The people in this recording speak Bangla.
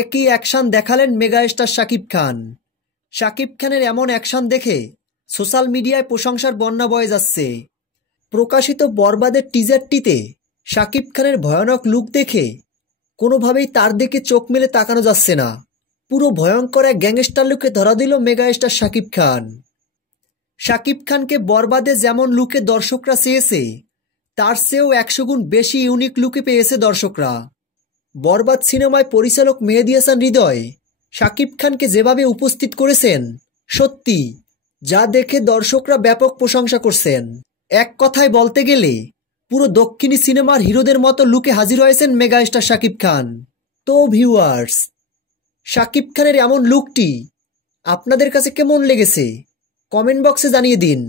একই অ্যাকশন দেখালেন মেগাস্টার শাকিব খান। শাকিব খানের এমন অ্যাকশন দেখে সোশ্যাল মিডিয়ায় প্রশংসার বন্যা বয়ে যাচ্ছে। প্রকাশিত বরবাদের টিজারটিতে শাকিব খানের ভয়ানক লুক দেখে কোনোভাবেই তার দিকে চোখ মেলে তাকানো যাচ্ছে না। পুরো ভয়ঙ্কর এক গ্যাংস্টার লুকে ধরা দিল মেগাস্টার শাকিব খান। শাকিব খানকে বরবাদে যেমন লুকে দর্শকরা চেয়েছে, তার চেয়েও 100 গুণ বেশি ইউনিক লুকে পেয়েছে দর্শকরা। বরবাদ সিনেমায় পরিচালক মেহেদী হাসান হৃদয় শাকিব খানকে যেভাবে উপস্থিত করেছেন, সত্যি যা দেখে দর্শকরা ব্যাপক প্রশংসা করছেন। এক কথায় বলতে গেলে পুরো দক্ষিণী সিনেমার হিরোদের মতো লুকে হাজির হয়েছেন মেগাস্টার শাকিব খান। তো ভিউয়ার্স, শাকিব খানের এমন লুকটি আপনাদের কাছে কেমন লেগেছে কমেন্ট বক্সে জানিয়ে দিন।